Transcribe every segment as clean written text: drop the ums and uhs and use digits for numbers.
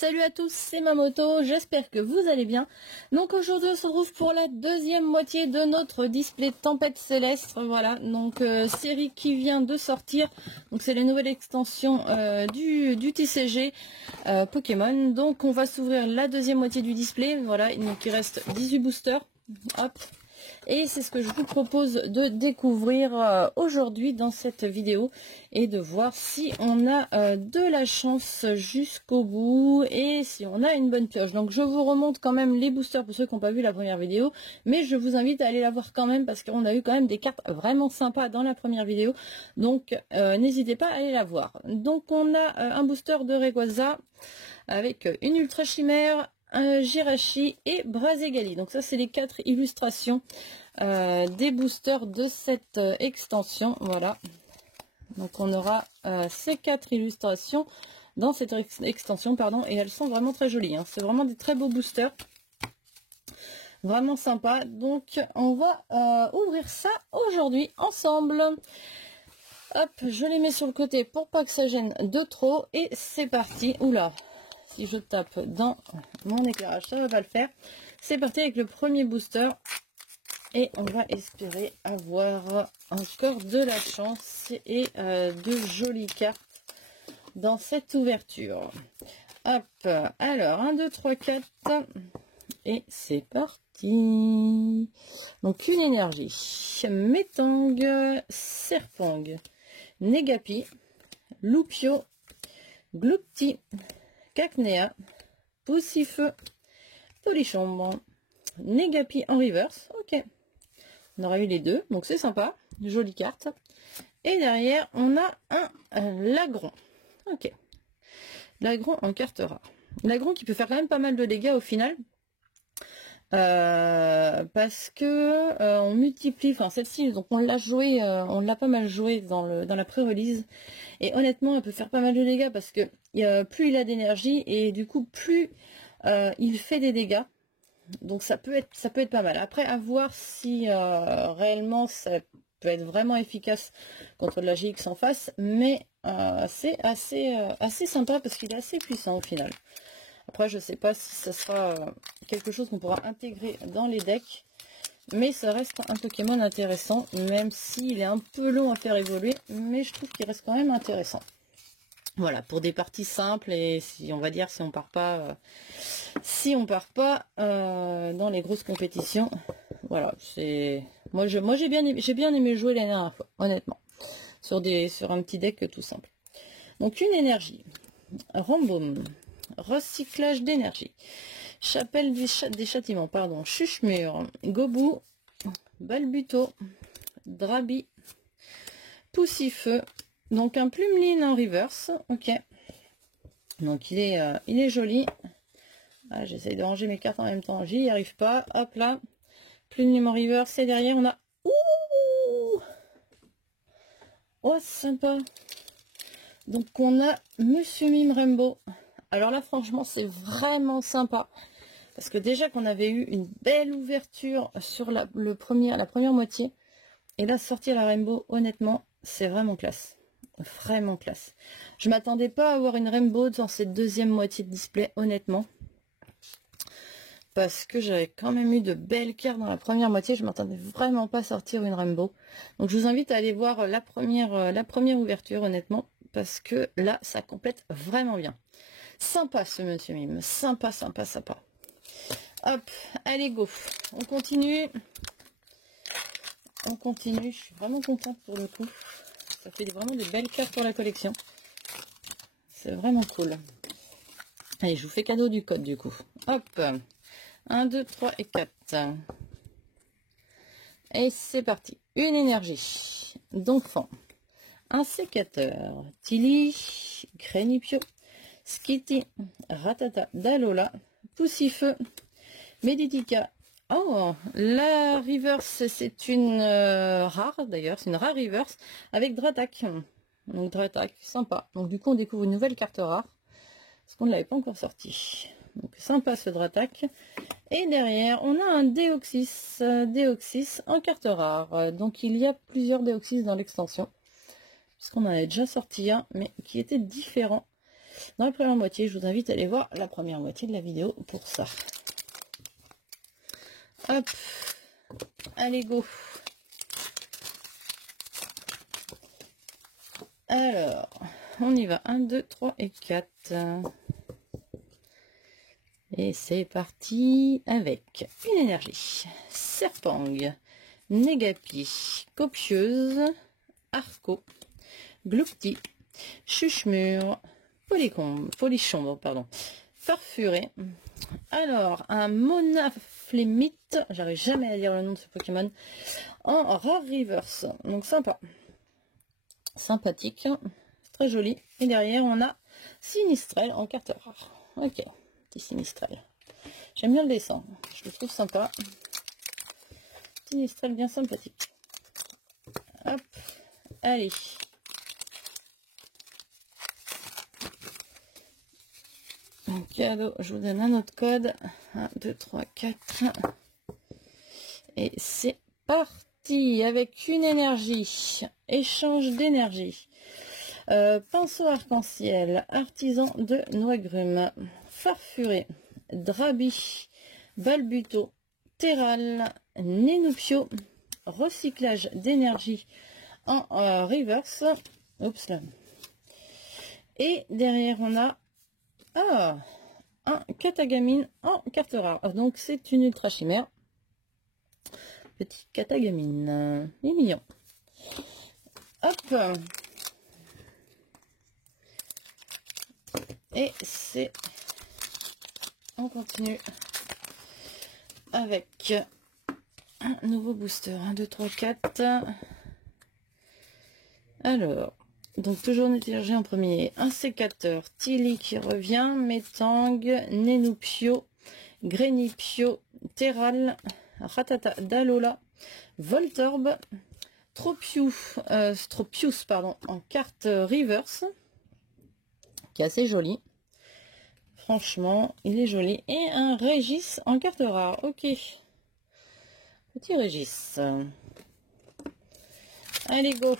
Salut à tous, c'est Mamoto, j'espère que vous allez bien. Donc aujourd'hui on se retrouve pour la deuxième moitié de notre display Tempête Céleste. Voilà, donc série qui vient de sortir. Donc c'est les nouvelles extensions du TCG Pokémon. Donc on va s'ouvrir la deuxième moitié du display. Voilà, donc il reste 18 boosters. Hop. Et c'est ce que je vous propose de découvrir aujourd'hui dans cette vidéo et de voir si on a de la chance jusqu'au bout et si on a une bonne pioche. Donc je vous remonte quand même les boosters pour ceux qui n'ont pas vu la première vidéo, mais je vous invite à aller la voir quand même parce qu'on a eu quand même des cartes vraiment sympas dans la première vidéo. Donc n'hésitez pas à aller la voir. Donc on a un booster de Rayquaza avec une Ultra Chimère, un Jirachi et Brazegali. Donc ça c'est les 4 illustrations des boosters de cette extension. Voilà, donc on aura ces 4 illustrations dans cette extension, pardon, et elles sont vraiment très jolies, hein. C'est vraiment des très beaux boosters, vraiment sympa. Donc on va ouvrir ça aujourd'hui ensemble. Hop, je les mets sur le côté pour pas que ça gêne de trop et c'est parti. Oula, si je tape dans mon éclairage, ça va pas le faire. C'est parti avec le premier booster et on va espérer avoir encore de la chance et de jolies cartes dans cette ouverture. Hop, alors 1, 2, 3, 4 et c'est parti. Donc une énergie, Metang, Serpong, Negapi, Lupio, Gloupti, Cacnea, Poussifeu, Polichombre, Negapi en reverse. Ok, on aura eu les deux, donc c'est sympa, jolie carte. Et derrière on a un Lagron. Ok, Lagron en carte rare. Lagron qui peut faire quand même pas mal de dégâts au final, parce que on multiplie, enfin celle-ci, donc on l'a joué, on l'a pas mal joué dans la pré-release, et honnêtement elle peut faire pas mal de dégâts parce que plus il a d'énergie et du coup plus il fait des dégâts. Donc ça peut être pas mal. Après, à voir si réellement ça peut être vraiment efficace contre de la GX en face, mais c'est assez sympa parce qu'il est assez puissant au final. Après, je sais pas si ça sera quelque chose qu'on pourra intégrer dans les decks, mais ça reste un Pokémon intéressant, même s'il est un peu long à faire évoluer, mais je trouve qu'il reste quand même intéressant. Voilà, pour des parties simples et si on va dire si on part pas dans les grosses compétitions. Voilà, c'est moi j'ai bien aimé jouer la dernière fois, honnêtement, sur un petit deck tout simple. Donc une énergie, Rambaume, recyclage d'énergie, chapelle des châtiments, pardon, Chuchemur, Gobou, Balbuto, Drabi, Poussifeu. Donc un Plumeline en reverse, ok. Donc il est joli. Ah, j'essaye de ranger mes cartes en même temps, j'y arrive pas. Hop là, Plumeline en reverse et derrière on a, ouh, oh sympa. Donc on a Monsieur Mime Rainbow. Alors là franchement c'est vraiment sympa parce que déjà qu'on avait eu une belle ouverture sur la première moitié et là sortir la Rainbow, honnêtement c'est vraiment classe. Vraiment classe. Je m'attendais pas à avoir une Rainbow dans cette deuxième moitié de display, honnêtement. Parce que j'avais quand même eu de belles cartes dans la première moitié. Je m'attendais vraiment pas à sortir une Rainbow. Donc je vous invite à aller voir la première ouverture, honnêtement. Parce que là, ça complète vraiment bien. Sympa ce Monsieur Mime. Sympa, sympa, sympa. Hop, allez go. On continue. On continue. Je suis vraiment contente pour le coup. Ça fait vraiment des belles cartes pour la collection. C'est vraiment cool. Allez, je vous fais cadeau du code du coup. Hop. 1, 2, 3 et 4. Et c'est parti. Une énergie d'enfant. Un sécateur. Tilly. Grenipio. Skitty. Ratata. Dalola. Poussifeu. Meditica. Oh, la reverse, c'est une rare d'ailleurs, c'est une rare reverse avec Dratak. Donc Dratak, sympa. Donc du coup on découvre une nouvelle carte rare, parce qu'on ne l'avait pas encore sorti. Donc sympa ce Dratak. Et derrière on a un Deoxys, Deoxys en carte rare. Donc il y a plusieurs Deoxys dans l'extension, puisqu'on en avait déjà sorti un, mais qui était différent. dans la première moitié. Je vous invite à aller voir la première moitié de la vidéo pour ça. Hop, allez go. Alors, on y va. 1, 2, 3 et 4. Et c'est parti avec une énergie. Serpang, Négapi, Copieuse, Arco, Gloupti, Chuchemur, Polichon, pardon, Farfuré. Alors, un Monaflémite, j'arrive jamais à dire le nom de ce Pokémon, en Rare Reverse. Donc sympa. Sympathique, très joli. Et derrière, on a Sinistrel en carte rare. Ok, petit Sinistrel. J'aime bien le dessin, je le trouve sympa. Sinistrel bien sympathique. Hop, allez. Un cadeau, je vous donne un autre code. 1, 2, 3, 4. Et c'est parti avec une énergie. Échange d'énergie. Pinceau arc-en-ciel. Artisan de Noigrume. Farfuré. Drabi. Balbuto. Terral. Nénupio. Recyclage d'énergie en reverse. Oups là. Et derrière on a un Katagamine en carte rare. Donc c'est une ultra chimère. Petit Katagamine. Il est mignon. Hop. Et c'est... On continue avec un nouveau booster. 1, 2, 3, 4. Alors... Donc toujours une énergie en premier, un sécateur, Tilly qui revient, Métang, Nénupio, Grénipio, Terral, Ratata, Dalola, Voltorb, Tropius pardon, en carte reverse, qui est assez joli. Franchement, il est joli. Et un Régis en carte rare, ok. Petit Régis. Allez, go.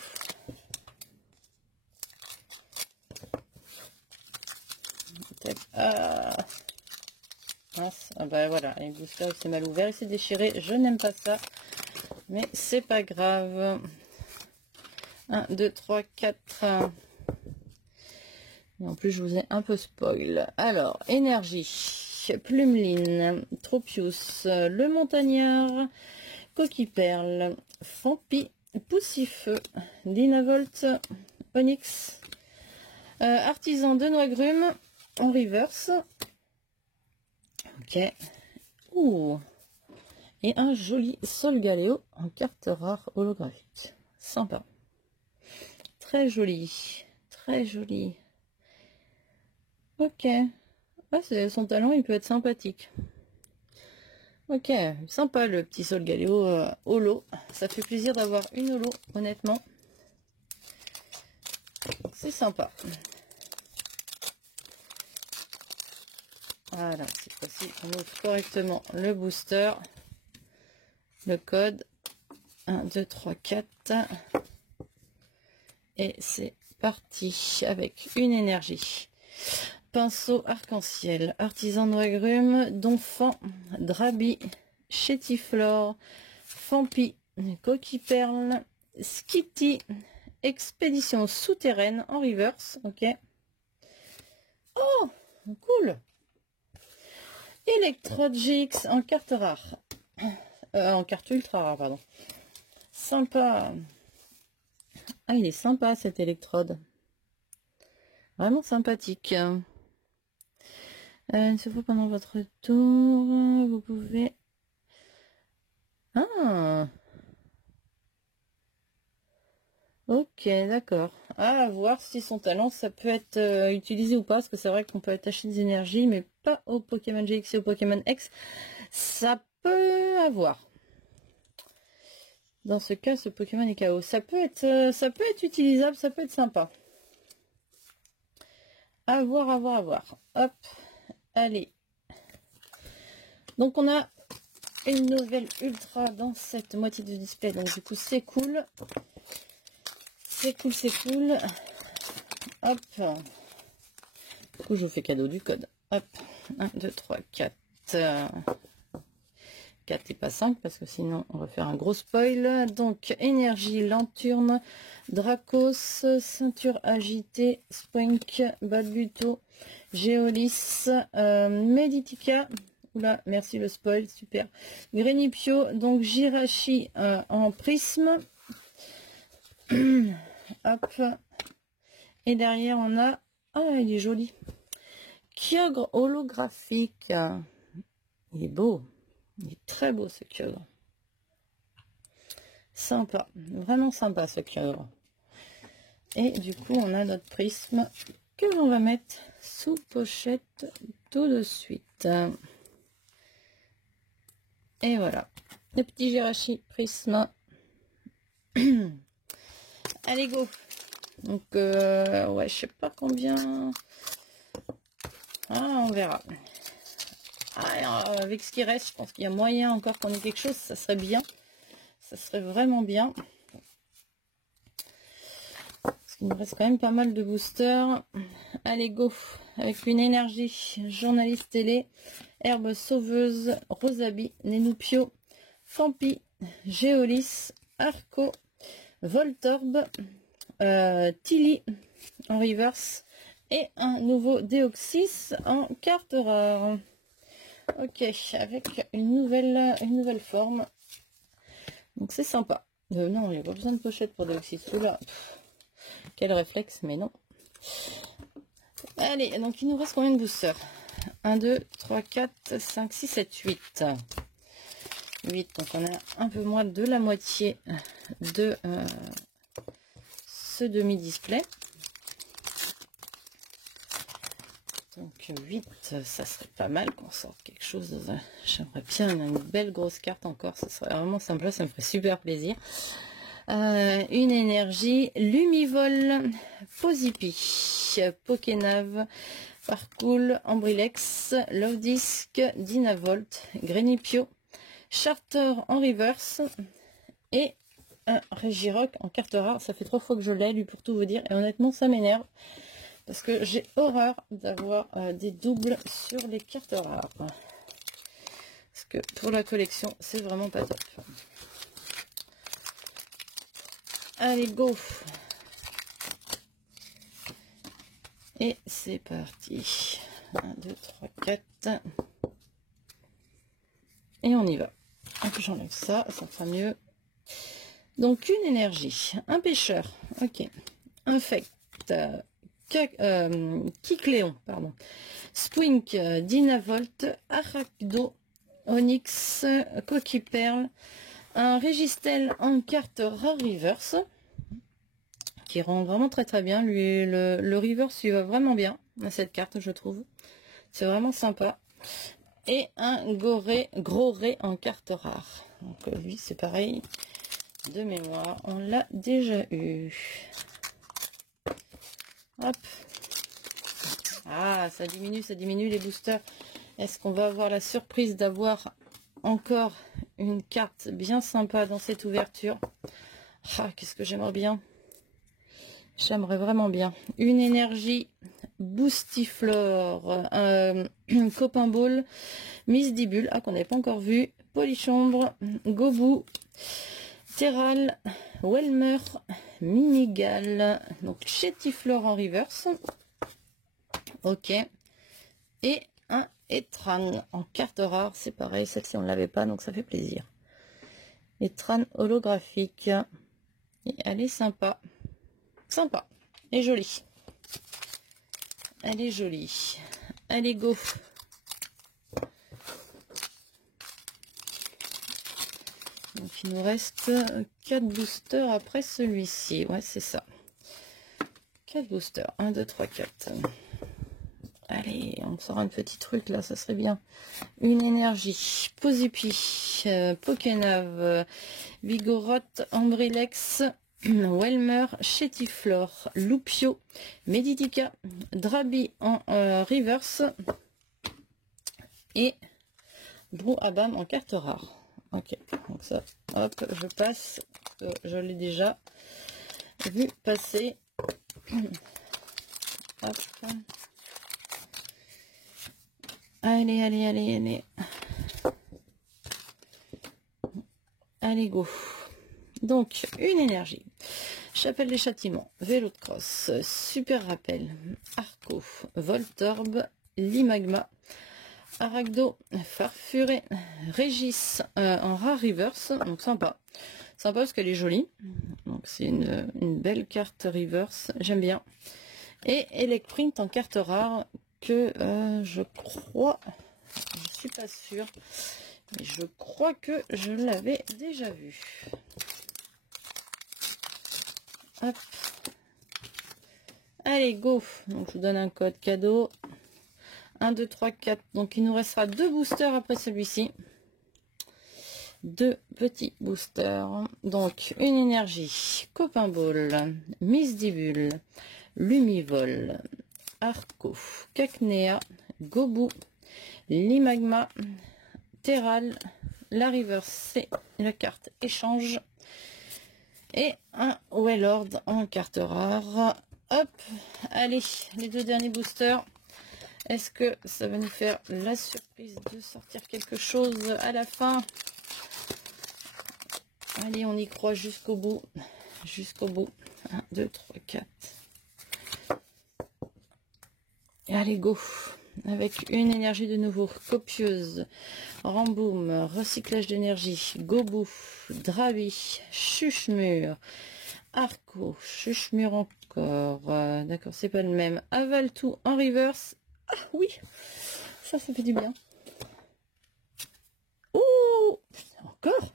Mince. Ah bah voilà, les boosters c'est mal ouvert, c'est déchiré, je n'aime pas ça, mais c'est pas grave. 1, 2, 3, 4. Et en plus je vous ai un peu spoil. Alors, énergie, Plumeline, Tropius, le Montagnard, Coquille-Perle, Fampi, Poussifeu, Dynavolt, Onyx, Artisan de Noigrume en reverse. Ok. Ouh. Et un joli Solgaleo en carte rare holographique. Sympa. Très joli. Très joli. Ok. Ah, son talent, il peut être sympathique. Ok. Sympa le petit Solgaleo holo. Ça fait plaisir d'avoir une holo, honnêtement. C'est sympa. Voilà, cette fois-ci, on ouvre correctement le booster. Le code 1, 2, 3, 4. Et c'est parti avec une énergie. Pinceau arc-en-ciel, artisan Noigrume, Donphan, Drabi, Chétiflore, Fampi, Coquille-Perle, Skitty, Expédition souterraine en reverse. Ok. Oh, cool. Electrode GX en carte rare. En carte ultra rare, pardon. Sympa. Ah, il est sympa cet électrode. Vraiment sympathique. Une seule fois pendant votre tour, vous pouvez... Ah. Ok, d'accord. À voir si son talent, ça peut être utilisé ou pas. Parce que c'est vrai qu'on peut attacher des énergies, mais pas au Pokémon GX et au Pokémon X. Ça peut avoir. Dans ce cas, ce Pokémon est KO. Ça peut être utilisable, ça peut être sympa. À voir, à voir, à voir. Hop, allez. Donc on a une nouvelle ultra dans cette moitié de display. Donc du coup, c'est cool. C'est cool, c'est cool. Hop. Du coup, je vous fais cadeau du code. Hop, 1, 2, 3, 4. 4 et pas 5 parce que sinon on va faire un gros spoil. Donc énergie, Lanturne, Dracos, ceinture agitée, Sprink, Balbuto, Géolis, Meditica. Oula, merci le spoil, super. Grenipio, donc Jirachi en prisme. Hop. Et derrière on a, ah il est joli, Kyogre holographique. Il est beau. Il est très beau ce Kyogre. Sympa. Vraiment sympa ce Kyogre. Et du coup, on a notre prisme que l'on va mettre sous pochette tout de suite. Et voilà. Le petit Jirachi prisme. Allez, go. Donc, ouais, je sais pas combien. Ah, on verra. Alors, avec ce qui reste, je pense qu'il y a moyen encore qu'on ait quelque chose, ça serait bien. Ça serait vraiment bien. Parce qu'il nous reste quand même pas mal de boosters. Allez, go. Avec une énergie, journaliste télé, herbe sauveuse, Rosabi, Nenupio, Fampi, Géolis, Arco, Voltorb, Tilly en reverse et un nouveau Deoxys en carte rare. Ok, avec une nouvelle forme. Donc c'est sympa. Non, il n'y a pas besoin de pochette pour Deoxys. Là, quel réflexe, mais non. Allez, donc il nous reste combien de boosters? 1, 2, 3, 4, 5, 6, 7, 8. 8, donc on a un peu moins de la moitié de ce demi-display. Donc 8, ça serait pas mal qu'on sorte quelque chose. J'aimerais bien une belle grosse carte encore, ça serait vraiment sympa, ça me ferait super plaisir. Une énergie, Lumivol, Posipi, Pokénave, Parcool, Ambrilex, Love Disc, Dynavolt, Grenipio, Charter en reverse et un Regirock en carte rare. Ça fait 3 fois que je l'ai, lui, pour tout vous dire, et honnêtement ça m'énerve. Parce que j'ai horreur d'avoir des doubles sur les cartes rares. Parce que pour la collection, c'est vraiment pas top. Allez, go! Et c'est parti. 1, 2, 3, 4. Et on y va. J'enlève ça, ça fera mieux. Donc une énergie, un pêcheur, ok. Infect. Kikléon, pardon. Spwink, Dynavolt, Arachdo, Onyx, Coquille Perle, un Régistel en carte rare reverse, qui rend vraiment très bien. Lui, le reverse lui va vraiment bien à cette carte, je trouve. C'est vraiment sympa. Et un gros ré en carte rare. Donc lui, c'est pareil. De mémoire, on l'a déjà eu. Hop. Ah, ça diminue les boosters. Est-ce qu'on va avoir la surprise d'avoir encore une carte bien sympa dans cette ouverture? Ah, qu'est-ce que j'aimerais bien. J'aimerais vraiment bien. Une énergie, Boostiflore, Copain Ball, Misdibule, qu'on n'avait pas encore vu, Polychambre, Gobou, Terral, Welmer, Mimigal, donc Chétiflore en reverse. Ok. Et un Etran en carte rare, c'est pareil, celle-ci on ne l'avait pas, donc ça fait plaisir. Etran holographique. Et elle est sympa. Sympa. Et jolie. Elle est jolie. Allez, go. Donc il nous reste 4 boosters après celui-ci. Ouais, c'est ça. 4 boosters. 1, 2, 3, 4. Allez, on sort un petit truc là, ça serait bien. Une énergie, Posipi, Pokénave, Vigoroth, Ambrilex, Welmer, Chétiflore, Loupio, Meditica, Drabi en reverse et Brouhaban en carte rare. Ok, donc ça, hop, je passe, je l'ai déjà vu passer. Hop. Allez, allez, allez, allez. Allez, go. Donc, une énergie. Chapelle des châtiments, vélo de crosse, super rappel, Arco, Voltorbe, Limagma, Arachdo, Farfuré, Régis en rare reverse, donc sympa. Sympa parce qu'elle est jolie. Donc c'est une belle carte reverse, j'aime bien. Et Elecprint en carte rare que je crois, je suis pas sûre, mais je crois que je l'avais déjà vu. Hop. Allez, go. Donc je vous donne un code cadeau. 1, 2, 3, 4. Donc il nous restera 2 boosters après celui-ci. 2 petits boosters. Donc une énergie. Copain Ball. Misdibule. Lumivol. Arco. Cacnea. Gobu. Limagma. Terral. La River, c'est la carte échange. Et un Wellord en carte rare. Hop, allez, les 2 derniers boosters. Est-ce que ça va nous faire la surprise de sortir quelque chose à la fin? Allez, on y croit jusqu'au bout. Jusqu'au bout. 1, 2, 3, 4. Et allez, go. Avec une énergie de nouveau copieuse. Ramboum, recyclage d'énergie. Gobu, Dravi, Chuchemur. Arco, Chuchemur encore. D'accord, c'est pas le même. Aval tout en reverse. Ah oui, ça fait du bien. Ouh, encore.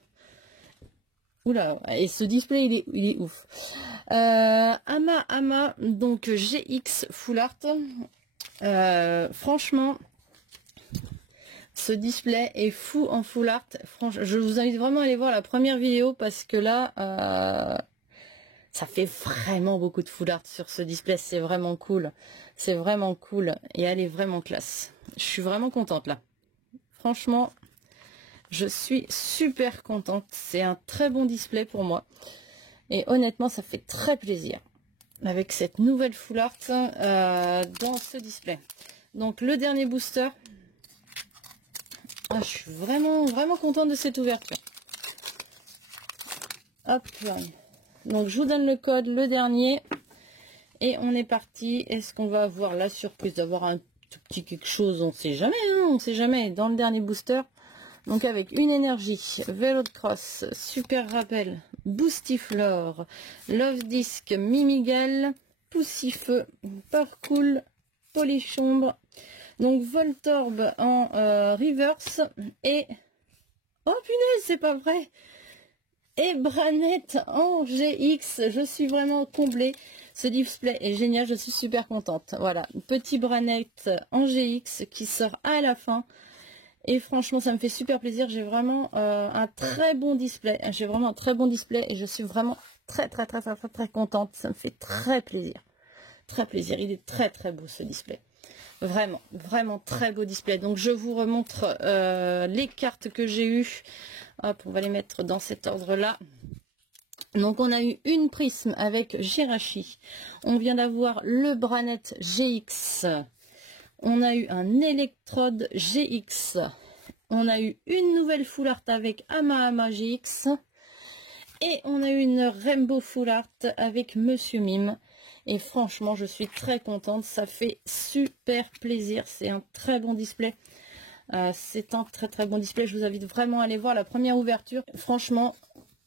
Oula, et ce display il est ouf. Ama, donc GX Full Art. Franchement, ce display est fou en Full Art. Franchement, je vous invite vraiment à aller voir la première vidéo parce que là, ça fait vraiment beaucoup de Full Art sur ce display. C'est vraiment cool. C'est vraiment cool et elle est vraiment classe. Je suis vraiment contente là. Franchement, je suis super contente. C'est un très bon display pour moi. Et honnêtement, ça fait très plaisir avec cette nouvelle Full Art dans ce display. Donc le dernier booster. Ah, je suis vraiment contente de cette ouverture. Hop là. Donc je vous donne le code, le dernier. Et on est parti. Est-ce qu'on va avoir la surprise d'avoir un tout petit quelque chose? On ne sait jamais, hein, on ne sait jamais. Dans le dernier booster. Donc avec une énergie, vélo de crosse, super rappel, boostiflore, love disc, mimigal, poussifeu, parcours, polichombre, donc Voltorbe en reverse et oh punaise, c'est pas vrai, et Branette en GX. Je suis vraiment comblée. Ce display est génial, je suis super contente. Voilà, petit Branette en GX qui sort à la fin. Et franchement, ça me fait super plaisir. J'ai vraiment un très bon display. J'ai vraiment un très bon display et je suis vraiment très contente. Ça me fait très plaisir. Très plaisir. Il est très beau ce display. Vraiment très beau display. Donc je vous remontre les cartes que j'ai eues. Hop, on va les mettre dans cet ordre-là. Donc on a eu une prisme avec Jirachi. On vient d'avoir le Branette GX. On a eu un électrode GX. On a eu une nouvelle Full Art avec Ama GX. Et on a eu une Rainbow Full Art avec Monsieur Mime. Et franchement, je suis très contente. Ça fait super plaisir. C'est un très bon display. C'est un très bon display. Je vous invite vraiment à aller voir la première ouverture. Franchement,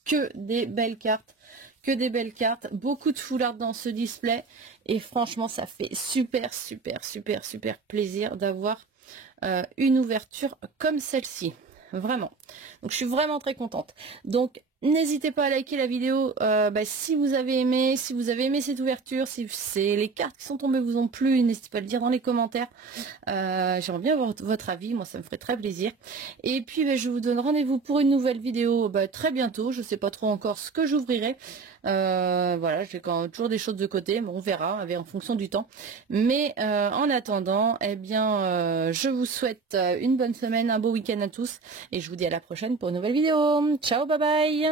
que des belles cartes. Que des belles cartes. Beaucoup de Full Art dans ce display. Et franchement, ça fait super plaisir d'avoir une ouverture comme celle-ci. Vraiment. Donc, je suis vraiment très contente. Donc, n'hésitez pas à liker la vidéo si vous avez aimé cette ouverture, si les cartes qui sont tombées vous ont plu, n'hésitez pas à le dire dans les commentaires. J'aimerais bien avoir votre avis, moi ça me ferait très plaisir. Et puis je vous donne rendez-vous pour une nouvelle vidéo très bientôt. Je sais pas trop encore ce que j'ouvrirai. Voilà, j'ai toujours des choses de côté, mais on verra en fonction du temps. Mais en attendant, eh bien je vous souhaite une bonne semaine, un beau week-end à tous, et je vous dis à la prochaine pour une nouvelle vidéo. Ciao, bye bye.